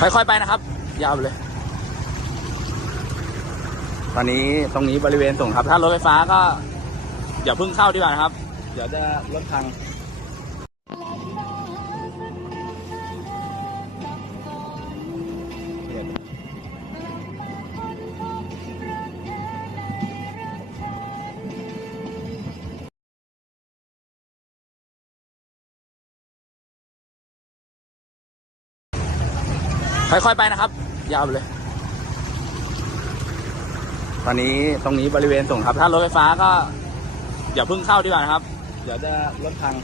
ค่อยๆไปนะครับ ยาวเลย ตอนนี้ตรงนี้บริเวณส่งครับ ถ้ารถไฟฟ้าก็อย่าเพิ่งเข้าดีกว่านะครับ เดี๋ยวจะรถพัง ค่อยๆไปนะครับ ยาวไปเลย ตอนนี้ตรงนี้บริเวณส่งครับ ถ้ารถไฟฟ้าก็อย่าเพิ่งเข้าดีกว่านะครับ เดี๋ยวจะรถพัง